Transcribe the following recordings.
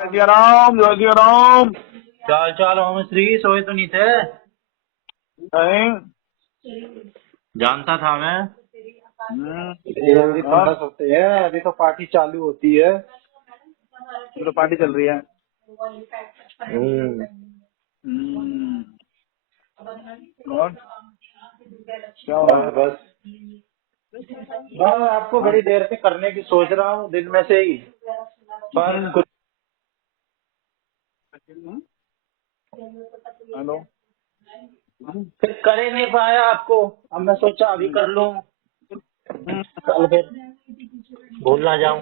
जय सिया राम, जय सिया राम। चाल चाल होम श्री सोए तो नहीं थे। नहीं। जानता था मैं। इतनी जल्दी और थोड़ा सोते हैं, अभी तो पार्टी चालू होती है। अभी तो पार्टी चल रही है। हम्म। हम्म, और क्या हो रहा और बस बस आपको है? बड़ी देर से करने की सोच रहा हूँ दिन में से ही, पर कुछ हेलो। फिर कर ही नहीं पाया आपको। अब मैं सोचा अभी कर लूँ, कल फिर भूल ना जाऊं।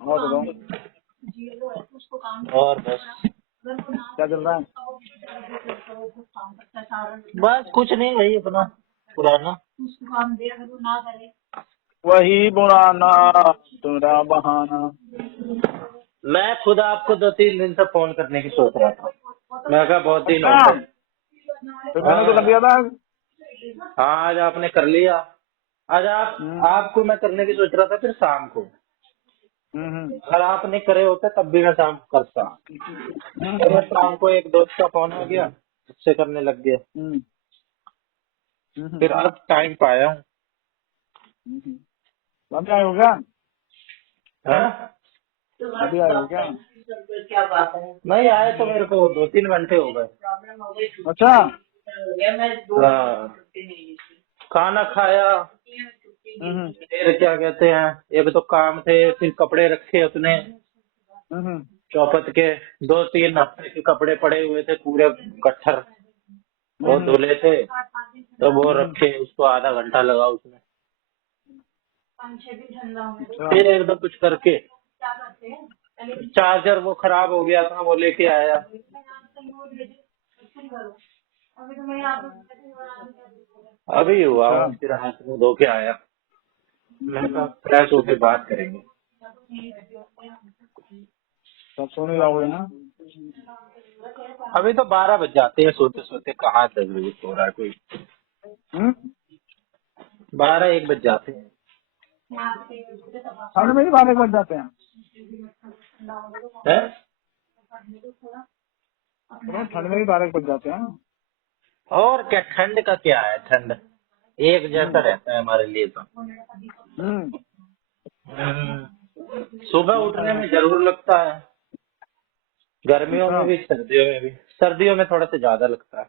और बताओ और बस क्या चल रहा है? बस कुछ नहीं, वही अपना पुराना। वही पुराना तेरा बहाना। मैं खुद आपको 2-3 दिन से फोन करने की सोच रहा था। मैं कहा बहुत दिन हो अच्छा, गए। तो मैंने तो कर दिया हाँ था। हाँ, आज आपने कर लिया। आज हम्म, आपको मैं करने की सोच रहा था, फिर शाम को। हम्म, अगर आप नहीं करे होते तब भी मैं शाम को करता। हम्म, फिर शाम को एक दोस्त का फोन आ गया, उससे करने लग गया। हम्म, फिर अब टाइम पाया हूँ। अभी आए हो क्या? हाँ? अभी आए हो क्या? नहीं आए तो मेरे को 2-3 घंटे हो गए। अच्छा। हाँ, खाना खाया। हम्म, फिर क्या कहते हैं, एक तो काम थे, फिर कपड़े रखे अपने हम्म, चौपट के। 2-3 हफ्ते के कपड़े पड़े हुए थे पूरे कट्ठर, वो हम्म, धुले थे तो वो हम्म, रखे, उसको आधा घंटा लगा उसमें। अच्छा। फिर एक दो कुछ करके चार्जर वो खराब हो गया था, वो लेके आया। अभी हुआ अच्छा, हूँ, फिर हाथ मुंह धो के आया। मैंने कहा फ्रेश होके बात करेंगे। सब सोने जाओगे ना? अभी तो 12 बज जाते हैं सोते सोते, कहाँ 10 बजे सो रहा है कोई। हम्म, 12-1 बज जाते हैं। ठंड में ही 12 बज जाते हैं? हैं? तो ठंड में ही 12 बज जाते हैं? और क्या, ठंड का क्या है, ठंड एक जैसा हम्म, रहता है हमारे लिए तो। हम्म, सुबह उठने में जरूर लगता है, गर्मियों अच्छा। में भी सर्दियों में भी। सर्दियों में थोड़ा सा ज्यादा लगता है।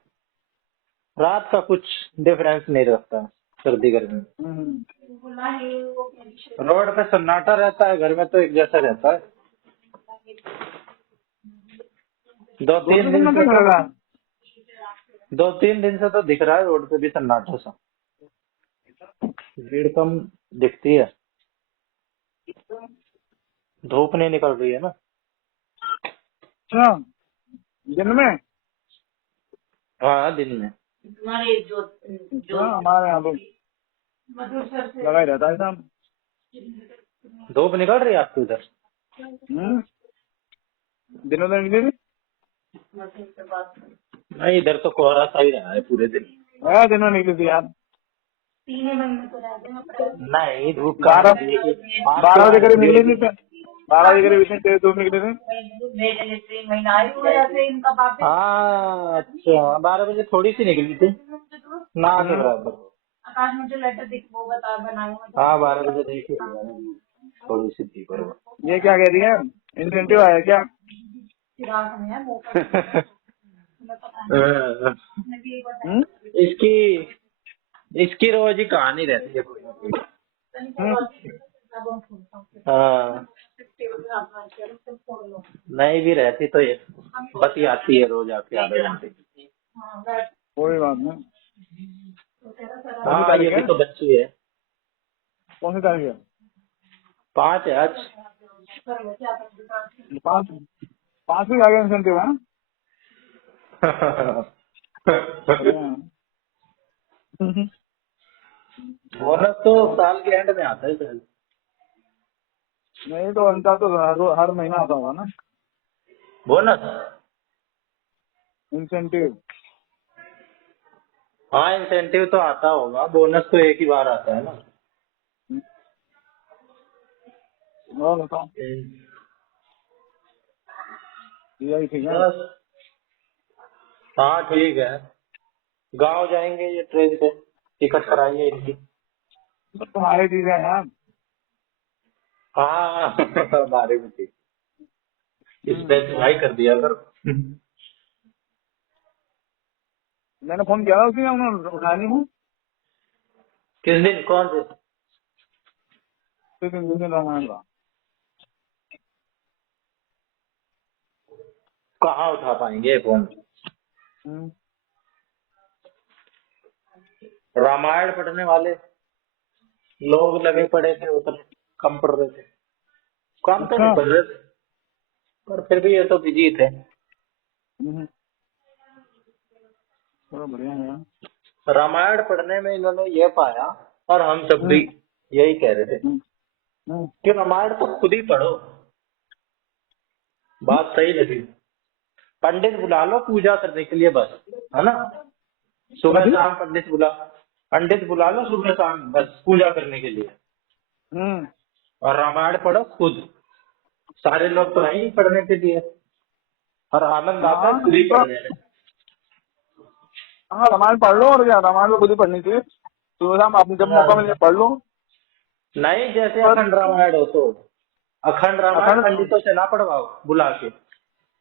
रात का कुछ डिफरेंस नहीं रखता, सर्दी गर्मी में। हम्म, रोड पे सन्नाटा रहता है, घर में तो एक जैसा रहता है। दो रोड तीन पे दिन कितना से चल तो रहा है? 2-3 दिन से तो दिख रहा है रोड पे भी सन्नाटा सा। भीड़ कम दिखती है, धूप नहीं निकल रही है ना। अच्छा, दिन में? हाँ दिन में। अच्छा, हमारे यहाँ तो लगा ही रहता है एकदम। धूप निकल रही है आपके उधर? हम्म, दिनों दिन निकली नहीं, इधर तो कोहरा सा ही रहा है पूरे दिन। दिन में निकली थी यार। नहीं, धूप कहाँ बारह निकली थी? आज तो 12 बजे आज करीब भी निकली होगी। थी। 12 बजे करीब इतनी तेज धूप निकली थी। हाँ अच्छा, 12 बजे थोड़ी सी निकली थी, ना के हम्म, बराबर। हाँ 12 बजे देखी थी मैंने, थोड़ी सी थी पर वो। ये क्या कह रही है? इंसेंटिव आया क्या? हम्म, इसकी इसकी रोज ही कहानी रहती है कोई ना कोई। हम्म, हाँ, नहीं भी रहती तो ये बती आती है रोज आके आधे घंटे। कोई बात नहीं। कौन सी हाँ ये तारीख भी है? तो बच्ची है। कौन सी तारीख है? 5 है आज। 5। 5 भी आ गया इंसेंटिव है? बढ़िया है। बोनस तो साल के एंड में आता है शायद। नहीं तो उनका तो हर महीना आता होगा ना बोनस? इंसेंटिव। हाँ इंसेंटिव तो आता होगा, बोनस तो एक ही बार आता है ना। और बताओ, यही ठीक है। बस। हाँ ठीक है, गांव जाएंगे ये ट्रेन से, टिकट कराइए इनकी। तो तुम्हारी चीजें हैं यार। हाँ हमारे में थी, स्पेसिफाई कर दिया करो। मैंने फोन किया था उसी में, उन्होंने उठाया नहीं हूँ। किस दिन, कौन से? फिर दूसरे रामायण का। कहाँ उठा पाएंगे फोन? हम्म, रामायण पढ़ने वाले लोग लगे पड़े थे, वो सब कम पढ़ रहे थे, काम तो अच्छा। नहीं पढ़ रहे थे, पर फिर भी ये तो बिजी थे। चलो बढ़िया है यार। रामायण पढ़ने में इन्होंने ये पाया, और हम सब भी हम्म, यही कह रहे थे हम्म, हम्म। कि रामायण तो खुद ही पढ़ो। बात सही लगी, पंडित बुला लो पूजा करने के लिए बस, है ना? सुबह अभी? शाम पंडित बुला लो सुबह शाम बस पूजा करने के लिए, हम्म। और रामायण पढ़ो खुद। सारे लोग तो है ही नहीं पढ़ने के लिए, और आनंद आता हाँ है खुद ही तो, पढ़ने में। हाँ रामायण पढ़ लो, और क्या, रामायण तो खुद ही पढ़नी चाहिए। तो शाम आपने जब मौका मिले पढ़ लो। नहीं, जैसे पर अखंड रामायण हो तो अखंड रामायण अखंड, पंडितों से ना पढ़वाओ बुला के।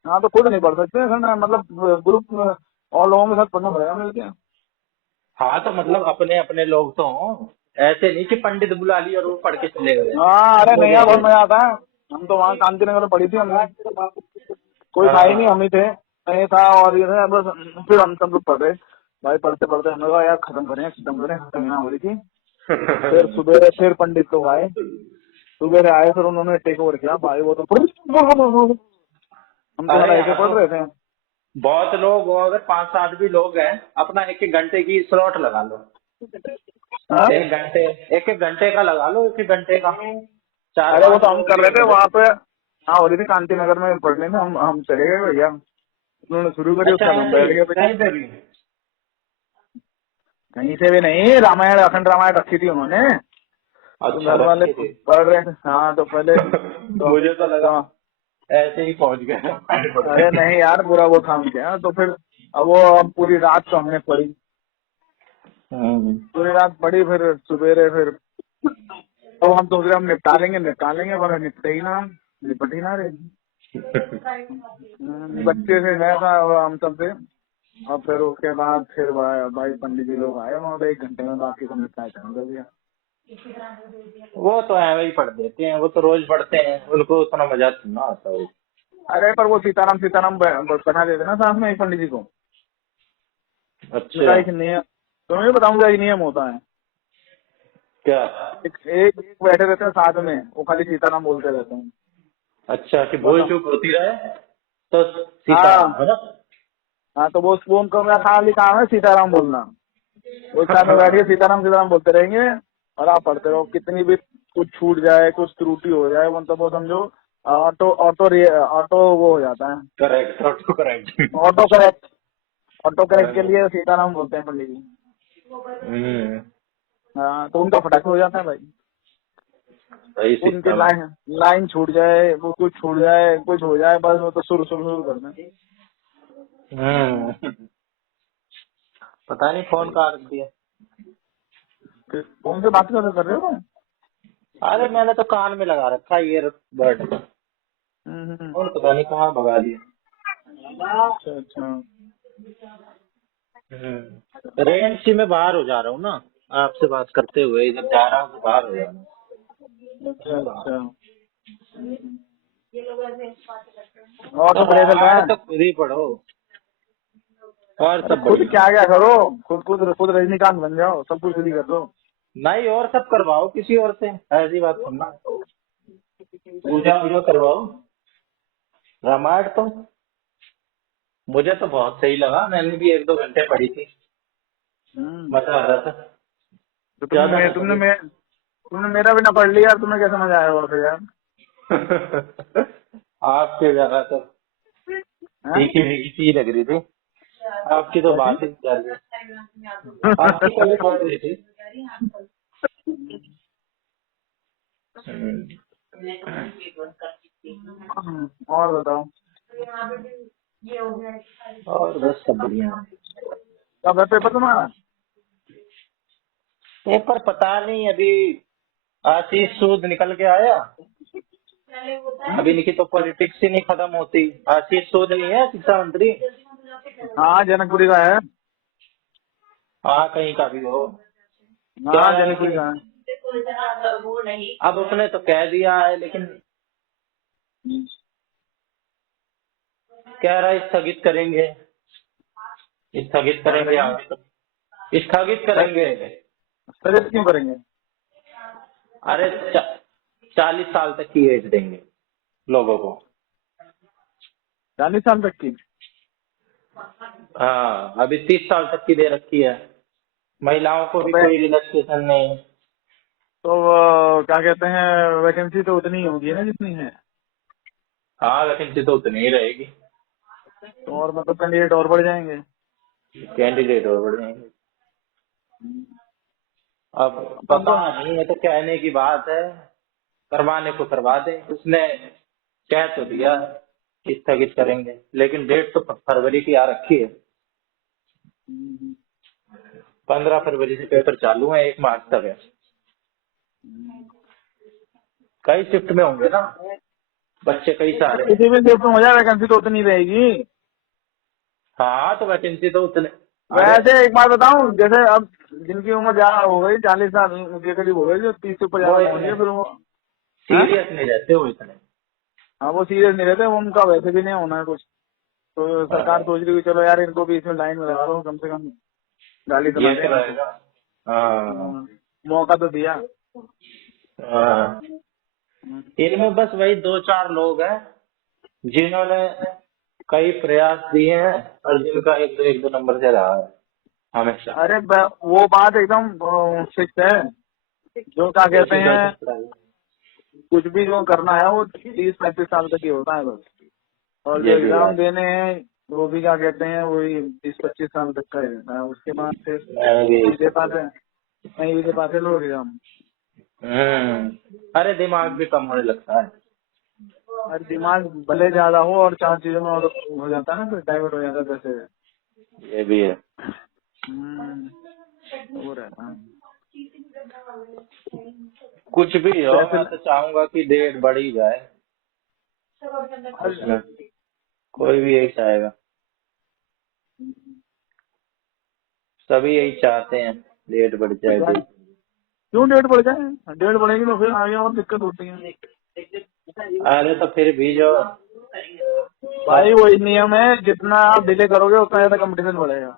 हाँ तो खुद नहीं पढ़ सकते अखंड, मतलब ग्रुप और लोगों के साथ पढ़ना पड़ेगा मिलके। हाँ तो मतलब अपने अपने लोग तो हों, ऐसे नहीं कि पंडित बुला लिया और वो पढ़ के चले गए। हाँ अरे वो नहीं यार, कह बहुत रहे मजा आता है। हम तो वहाँ कांति नगर में पढ़ी थी हमने। कोई था ही नहीं, हाँ। हम ही थे। नहीं था और ये था बस। फिर हम सब लोग पढ़ रहे। भाई पढ़ते पढ़ते हमने कहा यार खत्म करें खत्म ना हो रही थी। फिर सुबह फिर पंडित लोग आए। सुबह से आए, फिर उन्होंने टेक ओवर किया भाई, वो तो हम तो अरे सारा एक यहाँ पढ़ तो रहे थे। बहुत लोग हो, अगर 5-7 भी लोग हैं, अपना 1-1 घंटे की स्लॉट लगा लो। हाँ? 1 घंटे, 1-1 घंटे का लगा लो, 1-1 घंटे का। चार अरे वो पांच तो हम लोग कर भी रहे थे हो वहाँ गए। पे। हाँ हो रही थी कांति नगर में पढ़ने में, हम चले गए भैया। उन्होंने शुरू करी, अच्छा, उसका हम बैठ गए भैया। कहीं पे भी? कहीं से भी नहीं, रामायण अखंड रामायण रखी थी उन्होंने। तो अच्छा, घर वाले रखे थे। पढ़ रहे थे, हाँ तो पहले मुझे तो लगा तो ऐसे ही पहुंच गए अरे नहीं यार, पूरा वो काम किया तो फिर अब वो अब पूरी रात तो हमने पढ़ी। हम्म। पूरी रात पढ़ी, फिर सवेरे फिर तो हम सोच रहे हम निपटा लेंगे पर निपटे ही ना, निपट ही ना रहे। बच्चे से गया था और हम सब थे। और फिर उसके बाद फिर भाई पंडित जी लोग आए वहाँ पे, 1 घंटे में बाकी को निपटाया कर दिया। वो तो है, वही पढ़ देते हैं, वो तो रोज पढ़ते हैं, उनको उतना मजा तो ना आता हो। अरे पर वो सीताराम सीताराम बना देते ना साथ में एक पंडित जी को। अच्छा, उनका एक नियम, तुम्हें भी बताऊंगा, एक नियम होता है। क्या? एक बैठे रहते हैं साथ में, वो खाली सीताराम बोलते रहते हैं। अच्छा, कि भूल बताओ। चूक होती रहे तो सीताराम, हाँ है ना? हाँ, तो वो उनका मेरा खाली काम है सीताराम बोलना। वो साथ में बैठ के सीताराम सीताराम बोलते रहेंगे, और आप पढ़ते रहो। कितनी भी कुछ छूट जाए, कुछ त्रुटि हो जाए, मतलब वो समझो ऑटो ऑटो ऑटो वो हो जाता है। Correct, auto correct. Auto correct, auto correct के लिए सीताराम बोलते हैं पंडित जी। हम्म, हाँ तो उनका फटाक हो जाता है भाई। सही उनके सिस्टम है। लाइन लाइन छूट जाए, वो कुछ छूट जाए, कुछ हो जाए, बस वो तो शुरू करना। हम्म, पता नहीं फोन कहाँ रख दिया। फिर फोन से बात कर रहे हो? अरे मैंने तो कान में लगा रखा है ईयरबड, हम्म। और पता नहीं कहाँ भगा दिया। अच्छा अच्छा रेंज से मैं बाहर हो जा रहा हूँ ना, आपसे बात करते हुए इधर जा रहा हूँ तो बाहर हो जा रहा अच्छा हूँ। अच्छा। और तो सब बढ़िया चल रहा रामायण है? तो खुद ही पढ़ो, और अरे सब खुद बढ़िया। क्या क्या करो, खुद खुद खुद रजनीकांत बन जाओ, सब कुछ खुद ही कर दो। नहीं, और सब करवाओ किसी और से, ऐसी बात सुनना, पूजा वूजा करवाओ। रामायण तो मुझे तो बहुत सही लगा, मैंने भी 1-2 घंटे पढ़ी थी, मजा आ रहा था। तो ज्यादा ना पढ़ी। तुमने मेरा भी ना पढ़ लिया, तुम्हें कैसे मजा आया फिर यार? आपके ज्यादा तो हैं? फीकी फीकी सी लग रही थी, आपकी तो कैसी? बात ही चल रही, आपकी कभी पढ़ रही थी। हम्म। और बताओ, और बस सब बढ़िया। कब है पेपर तुम्हारा? पेपर पता नहीं, अभी आशीष सूद निकल के आया। अभी इनकी तो पॉलिटिक्स ही नहीं खत्म होती। आशीष सूद नहीं है शिक्षा मंत्री? हाँ जनकपुरी का है। हाँ कहीं का भी हो। कह हाँ रहा है जनकपुरी लेकिन, का है। अब उसने तो कह दिया है, लेकिन कह रहा है स्थगित करेंगे, स्थगित करेंगे, आगे तो स्थगित करेंगे। स्थगित क्यों करेंगे? अरे 40 साल तक की एज देंगे लोगों को। 40 साल तक की? हाँ अभी 30 साल तक की दे रखी है। महिलाओं को भी कोई रिलैक्सेशन नहीं। तो क्या कहते हैं, वैकेंसी तो उतनी ही होगी ना जितनी है। हाँ वैकेंसी तो उतनी ही रहेगी। तो और मतलब कैंडिडेट और बढ़ जाएंगे। कैंडिडेट और बढ़ जाएंगे। अब पता नहीं, ये तो कहने की बात है, करवाने को करवा दे। उसने कह तो दिया कि स्थगित करेंगे, लेकिन डेट तो फरवरी की आ रखी है। 15 फरवरी से पेपर चालू है, 1 मार्च तक है। कई शिफ्ट में होंगे ना बच्चे, कई सारे। किसी भी शिफ्ट में हो जाए वैकेंसी तो उतनी रहेगी। हाँ तो वैकेंसी तो उतने। अरे वैसे एक बात बताऊं, जैसे अब जिनकी उम्र ज्यादा हो गई, 40 साल के करीब हो गई, जो 30 से ऊपर वो ज्यादा पहुंच इतने गए, फिर वो सीरियस नहीं रहते वो इतने। हाँ वो सीरियस नहीं रहते, उनका वैसे भी नहीं होना है कुछ। तो सरकार सोच रही है कि चलो यार इनको भी इसमें लाइन में लगा दो, कम से कम गाली तो ना ये तो दें। रहेगा। हाँ मौका तो दिया। हाँ। इनमें बस वही 2-4 लोग हैं जिन्होंने कई प्रयास दिए हैं, और जिनका एक दो नंबर से रहा है हमेशा। अरे वो बात एकदम फिक्स है। जो क्या कहते कोशिश हैं, करते रहे। कुछ भी जो करना है वो 30-35 साल तक ही होता है बस। और जो ये भी है। एग्जाम देने हैं वो भी क्या कहते हैं, वही 20-25 साल तक का ही रहता है। उसके बाद फिर मैं भी नहीं दे पाते, नहीं भी दे पाते लोग एग्जाम। अरे दिमाग भी कम होने लगता है। और दिमाग भले ज्यादा हो और 4 चीजों में और हो जाता है ना, फिर डाइवर्ट हो जाता है जैसे। ये भी है। वो रहता है। कुछ भी हो, मैं फैसला तो चाहूंगा कि डेट बढ़ ही जाए उसमें। कोई भी यही चाहेगा, सभी यही चाहते हैं, डेट बढ़ जाए, डेट। क्यों डेट बढ़ जाए? डेट बढ़ेगी तो फिर आगे और दिक्कत होती है। अरे तो फिर भी जो भाई वही नियम है, जितना आप डिले करोगे उतना ज्यादा कंपटीशन बढ़ेगा।